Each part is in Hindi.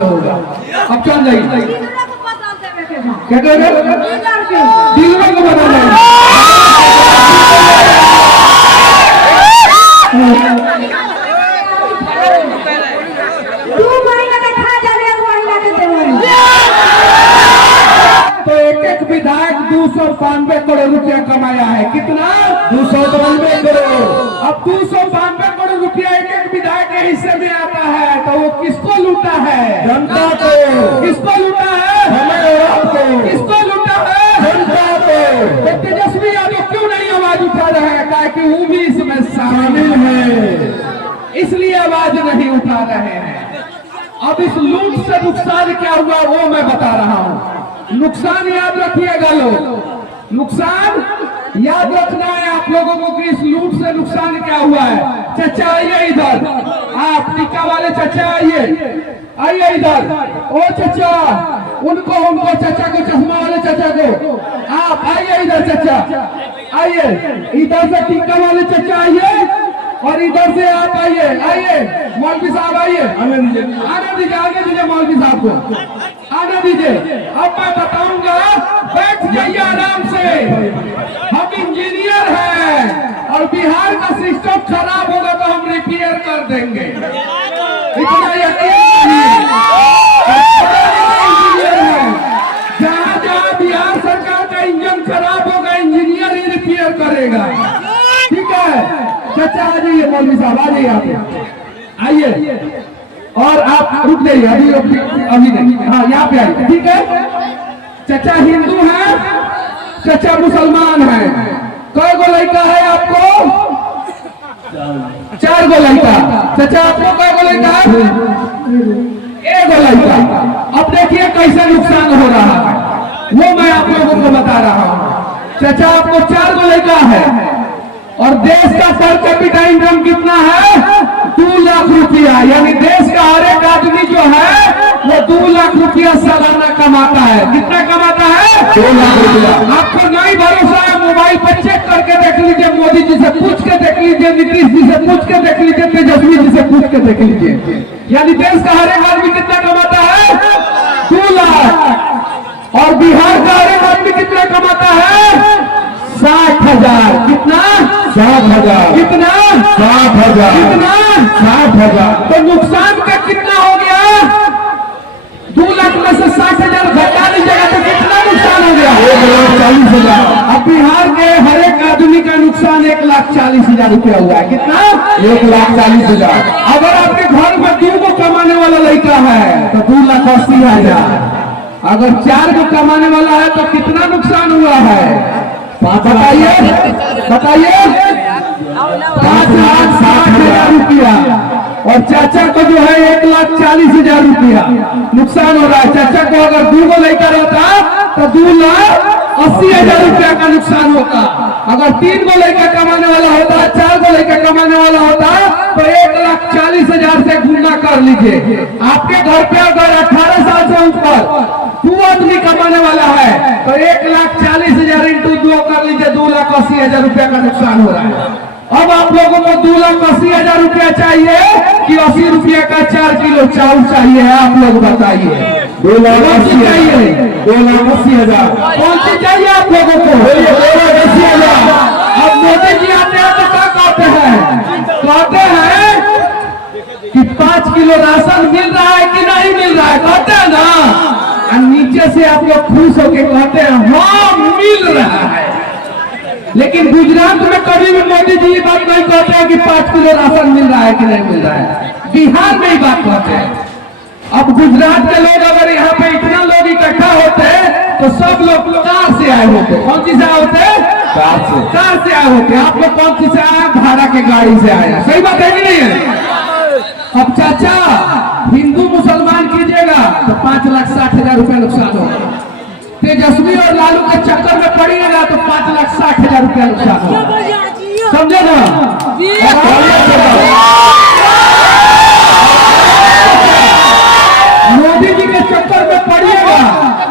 होगा। अब चल जाइए क्या कह रहे डीलर को बता रहे तो एक विधायक 292 करोड़ रुपया कमाया है। कितना? 292 करोड़। अब 292 करोड़ रुपया एक विधायक के हिस्से में आता है तो वो किसको लूटा है? जनता को। किसको लूटा है? हमें और आपको। किसको लूटा है? जनता को। तो तेजस्वी यादव क्यों नहीं आवाज उठा रहे हैं? क्या कि वो भी इसमें शामिल है, इसलिए आवाज नहीं उठा रहे हैं। अब इस लूट से नुकसान क्या हुआ वो मैं बता रहा हूँ। नुकसान याद रखिएगा लोग, नुकसान याद रखना है आप लोगों को कि इस लूट से नुकसान क्या हुआ है। चचा आइए इधर, आप टीका वाले चचा आइए, आइए इधर। ओ चचा, उनको चचा को, चश्मा वाले चचा को, आप आइए इधर चचा, आइए इधर से टीका वाले चचा आइए और इधर से आप आइए, आइए मौलवी साहब आइए, आने दीजिए, आगे दीजिए मौलवी साहब को, आने दीजिए। अब मैं बताऊंगा, बैठ जाइए आराम से। हम इंजीनियर हैं और बिहार का सिस्टम खराब होगा तो हम रिपेयर कर देंगे, इतना यकीन करिए। इंजीनियर है, जहाँ जहाँ बिहार सरकार का इंजन खराब होगा इंजीनियर ही रिपेयर करेगा। ठीक है चचा, आ जाइए मौलवी साहब, आ जाइए आप, आइए। और आप रुक जाइए, अभी नहीं, हाँ यहाँ पे आइए। ठीक है, चचा हिंदू है, चचा मुसलमान है। कई गो लड़का है आपको? 4 गो लड़का। चचा आपको कई गो लड़का है? 1 गो लड़का। अब देखिए कैसे नुकसान हो रहा है वो मैं आप लोगों को बता रहा हूँ। चचा आपको 4 गो लड़का है और देश का पर कैपिटा इनकम कितना है? 2 लाख रुपया। यानी देश का हर एक आदमी जो है वो 2 लाख रुपया सालाना कमाता है। कितना कमाता है? 2 लाख रुपया। आपको नहीं भरोसा है, मोबाइल पर चेक करके देख लीजिए, मोदी जी से पूछ के देख लीजिए, नीतीश जी से पूछ के देख लीजिए, तेजस्वी जी से पूछ के देख लीजिए। यानी देश का हर एक आदमी कितना कमाता है? 2 लाख। और बिहार का हर एक आदमी कितना कमाता है? 60,000। कितना? 60,000। कितना? 60,000। कितना? 60,000। तो नुकसान का कितना हो गया? 2 लाख में से 60,000 घटा लीजिएगा तो कितना नुकसान हो गया? 1,40,000। अब बिहार के हर एक आदमी का नुकसान 1,40,000 रुपया हुआ है। कितना? 1,40,000। अगर आपके घर में 2 को कमाने वाला लड़का है तो 2,80,000। अगर 4 को कमाने वाला है तो कितना नुकसान हुआ है? बताइए बताइए। 5,60,000 रुपया। और चाचा को जो है 1,40,000 रुपया नुकसान हो रहा है। चाचा को अगर 2 गो लड़का रहता तो 2,80,000 रुपया का नुकसान होता। अगर 3 गो लड़का कमाने वाला होता, 4 गो लड़का कमाने वाला होता तो 1,40,000 से गुना कर लीजिए। आपके घर पे अगर 18 साल से ऊपर 2 आदमी कमाने वाला है तो 1,40,000 इंटू 2 कर लीजिए, 2,80,000 रुपया का नुकसान हो रहा है। अब आप लोगों को 2,80,000 रुपया चाहिए कि 80 रुपया का 4 किलो चावल चाहिए? आप लोग बताइए। 2,80,000 चाहिए? 2,80,000। कौन सी चाहिए आप लोगों को? 2,80,000। अब मोदी जी आते हैं तो क्या कहते हैं? कहते हैं कि 5 किलो राशन मिल रहा है कि नहीं मिल रहा है? कहते हैं ना। और नीचे से आप लोग खुश होके कहते हैं हाँ मिल रहा है। लेकिन गुजरात में कभी भी मोदी जी ये बात नहीं कहते हैं कि 5 किलो राशन मिल रहा है कि नहीं मिल रहा है। बिहार में ही बात कहते हैं। अब गुजरात के लोग अगर यहाँ पे इतना लोग इकट्ठा होते तो सब लोग कार से आए होते। कौन सी से आए होते? कार से आए होते। आप लोग कौन सी से आए? भाड़ा के गाड़ी से आए। सही बात है कि नहीं है? अब चाचा हिंदू मुसलमान कीजिएगा तो 5,60,000 रुपया नुकसान होगा। तेजस्वी और लालू के चक्कर में पड़िएगा तो 5,60,000 रुपया नुकसान होगा। समझे ना? मोदी जी के चक्कर में पड़िएगा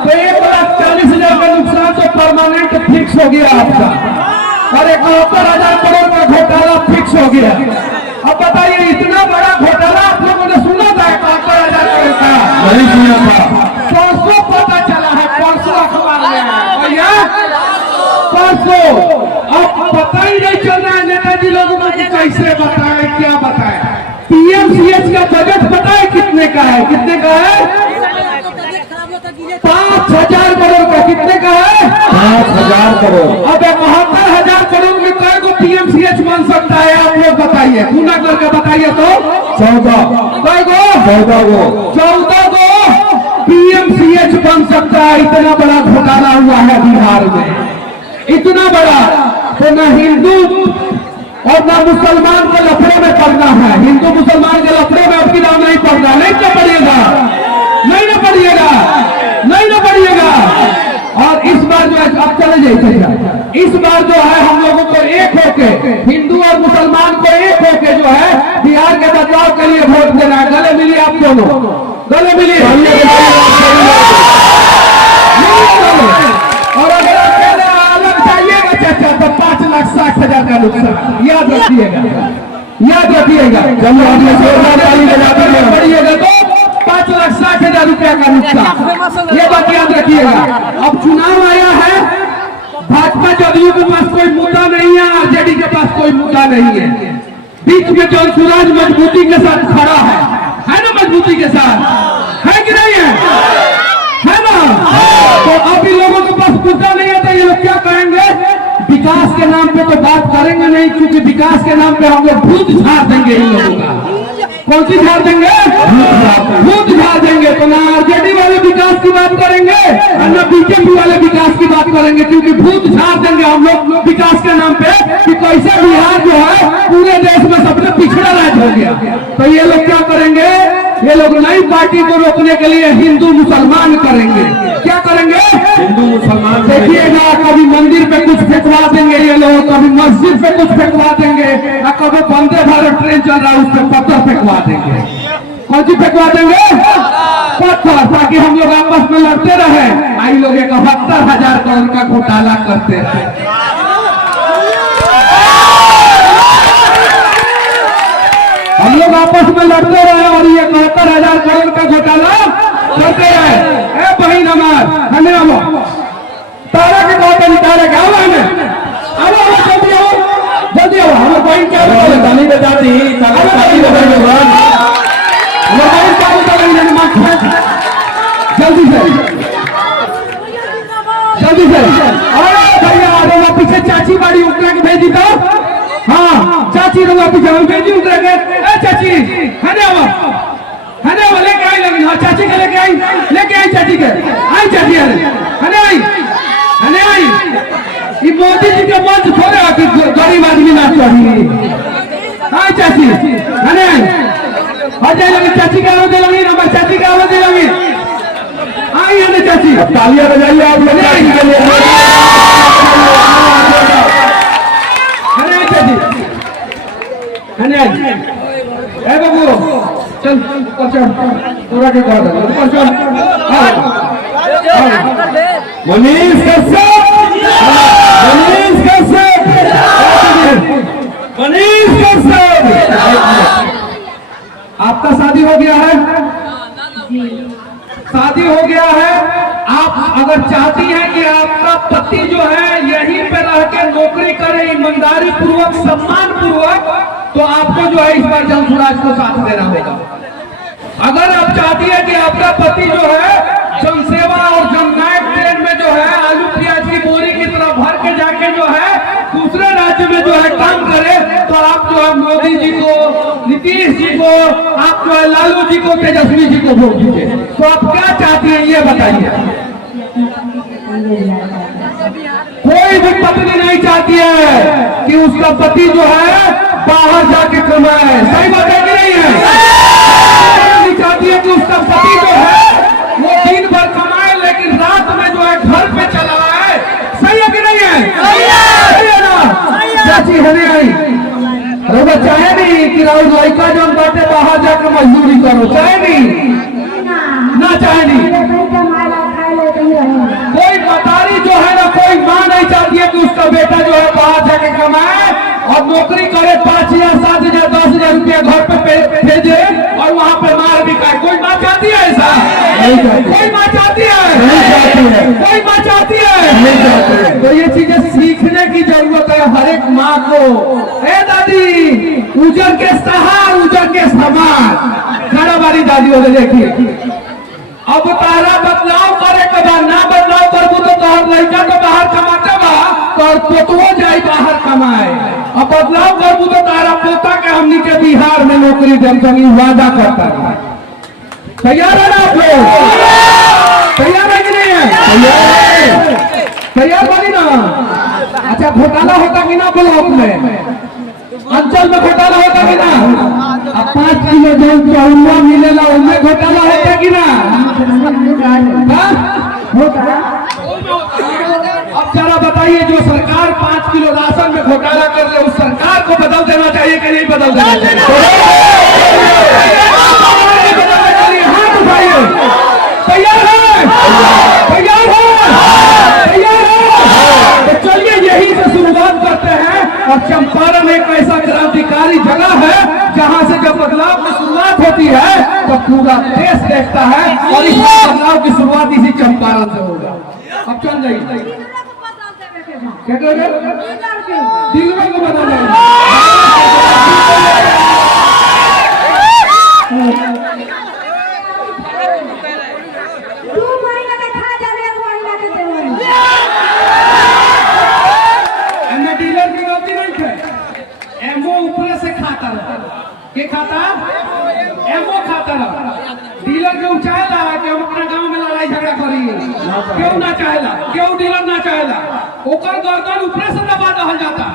तो 1,40,000 का नुकसान तो परमानेंट फिक्स हो गया आपका। और 71,000 करोड़ का घोटाला फिक्स हो गया। अब बताइए इतना बड़ा घोटाला आप लोगों ने सुना था? 71,000 करोड़ का नहीं सुना था। परसों पता चला है, परसों अखबार में है भैया, परसों। अब पता ही नहीं चल रहा है नेताजी लोगों को कि कैसे बताए, क्या बताए। पीएमसीएच का बजट पता है कितने का है? कितने का है? 5,000 करोड़ का। कितने का है? 5,000 करोड़। अब 71,000 करोड़ में कई को पीएमसीएच बन सकता है? आप लोग बताइए, गुना करके बताइए तो। 14 कई को? 14 को 14 को पीएमसीएच बन सकता है। इतना बड़ा घोटाला हुआ है बिहार में, इतना बड़ा। तो न हिंदू और न मुसलमान के लफड़े में पड़ना है। हिंदू मुसलमान के लफड़े में अब की नाम नहीं पड़ना। नहीं तो पड़िएगा, नहीं ना पड़िएगा, नहीं ना पड़िएगा। और इस बार जो है, अब चले जाइए, इस बार जो है हम लोगों को एक होके, हिंदू और मुसलमान को एक होके जो है बिहार के बदलाव के लिए वोट देना है। गले मिलिए आप दोनों, गले मिलिए। और अगर आप अलग जाइएगा चाचा तो 5,60,000 का नुकसान। याद रखिएगा, याद रखिएगा। जब आपने जोरदार ताली बजाते बढ़िएगा तो 5,60,000 रुपया का नुकसान। ये बात याद रखिएगा। अब चुनाव आया है, भाजपा जदयू के पास कोई मुद्दा नहीं है, आरजेडी के पास कोई मुद्दा नहीं है। बीच में जौन सूरज मजबूती के साथ खड़ा है ना? मजबूती के साथ है कि नहीं है ना? तो अभी लोगों के पास मुद्दा नहीं है तो ये लोग क्या करेंगे? विकास के नाम पे तो बात करेंगे नहीं, क्योंकि विकास के नाम पे हम लोग भूत झाड़ देंगे इन लोगों का। कौन सी झाड़ देंगे? भूत झाड़ देंगे। तो ना आरजेडी वाले विकास की बात करेंगे और ना बीजेपी वाले विकास की बात करेंगे, क्योंकि भूत झाड़ देंगे हम लोग विकास के नाम पे कि कैसे बिहार जो है पूरे देश में सबसे पिछड़ा राज्य हो गया। तो ये लोग क्या करेंगे? ये लोग नई पार्टी को रोकने के लिए हिंदू मुसलमान करेंगे। क्या करेंगे? हिंदू मुसलमान। देखिएगा, कभी मंदिर पे कुछ फेंकवा देंगे ये लोग, कभी मस्जिद पे कुछ फेंकवा देंगे, और कभी वंदे भारत ट्रेन चल रहा है उस पर पत्थर फेंकवा देंगे। कौन सी फेंकवा देंगे? पत्थर, ताकि हम लोग आपस में लड़ते रहे। आई लोग 71,000 करोड़ का घोटाला करते रहे। हम लोग आपस में लड़ते रहे और ये 71,000 करोड़ का घोटाला करते रहे। ए बहन हमार, हमें आओ तारा के कहते नहीं, तारा के आओ, हमें आओ, जल्दी आओ, जल्दी आओ। हमारे बहन क्या बोले? ताली बजाती, ताली बजाइए भगवान। हमारे बहन क्या बोलता है? जल्दी से, जल्दी से। अरे भैया अरे वो पीछे चाची बाड़ी उठा के भेजी तो। हाँ चाची लोग पीछे हम भेजी उतरे गए। चाची हने वो लेके आई, लेकिन हाँ चाची के लेके आई, लेके आई चाची के। आई चाची हने आई। ये मोदी जी के मंच थोड़े हो कि गरीब आदमी ना चढ़ी। आई चाची हने आई। हो जाए लगी चाची का आवाज लगी, हमारे चाची का आवाज लगी। आई हने चाची। तालियां बजाइए आप लोग चाची के लिए। हने आई चाची, हने आई। ए बाबू चल ऊपर चढ़, पूरा के कह दे ऊपर चढ़। मनीष कश्यप, मनीष कश्यप, मनीष कश्यप। आपका शादी हो गया है? शादी हो गया है। आप अगर चाहती हैं कि आपका पति जो है यहीं पे रह के नौकरी करे ईमानदारी पूर्वक, सम्मान पूर्वक, तो आपको जो है इस बार जनसुराज को साथ देना होगा। अगर आप चाहती है कि आपका पति जो है जनसेवा और जननायक ट्रेन में जो है आलू प्याज की बोरी की तरह भर के जाके जो है दूसरे राज्य में जो है काम करे, तो आप जो है मोदी जी को, नीतीश जी को, आप जो है लालू जी को, तेजस्वी जी को वोट दीजिए। तो आप क्या चाहती हैं ये बताइए। कोई भी पत्नी नहीं चाहती है कि उसका पति जो है बाहर जाके कमाए। सही बात है कि नहीं है? नहीं चाहती है कि उसका पति जो है वो दिन भर कमाए लेकिन रात में जो है घर पे चला आए। सही है कि नहीं है? सही है ना? चाची हने आई। अरे वो चाहे नहीं कि राहुल लड़का जो बाटे बाहर जाकर मजदूरी करो, चाहे नहीं ना, चाहे नहीं। कोई मतारी जो है ना, कोई माँ नहीं चाहती है कि उसका बेटा जो है बाहर जाके कमाए और नौकरी करे 5,000 7,000 10,000 रुपया घर पे भेजे और वहाँ पे मार भी खाए। कोई माँ चाहती है ऐसा? कोई माँ चाहती है? कोई माँ चाहती है? तो ये चीजें सीखने की जरूरत है हर एक माँ को। ए दादी, उजर के सहार उजर के समान खड़ा वाली दादी हो देखिए। अब तारा बदलाव करे के बाद ना बदलाव करबू तो तोहर लड़का तो बाहर कमाते बा, तोहर पोतवो जाई बाहर कमाए। अब बदलाव करबू तो तारा पोता के हमनी के बिहार में नौकरी देंगे वादा करता है। तैयार है ना आप लोग? तैयार है कि नहीं है? तैयार बनी ना? अच्छा, घोटाला होता कि ना ब्लॉक में, अंचल में घोटाला होता कि ना? अब 5 किलो जो चौवा मिलेला उनमें घोटाला होता कि ना? अब जरा बताइए, जो सरकार 5 किलो राशन में घोटाला कर रहे, उस सरकार को बदल देना चाहिए कि नहीं बदल देना चाहिए? हाथ उठाइए। तैयार है? तैयार है? तैयार है? तो चलिए यही से शुरुआत करते हैं। और चंपारण एक ऐसा क्रांतिकारी जगह है जहां से जब बदलाव की शुरुआत होती है तो पूरा देश देखता है, और इस बदलाव की शुरुआत इसी चंपारण से होगा। अब चल जाइए, क्या करोगे? दिल्ली को बदल जाएगा। डीलर की गलती नहीं है, एमओ ऊपर से खाता रहा। के खाता? एमओ खाता रहा। डीलर क्यों चाहेला कि हम अपना गांव में लड़ाई झगड़ा करिए? क्यों ना चाहेला? क्यों डीलर ना चाहेला? ओकर गर्दन ऊपर से दबा दहल जाता।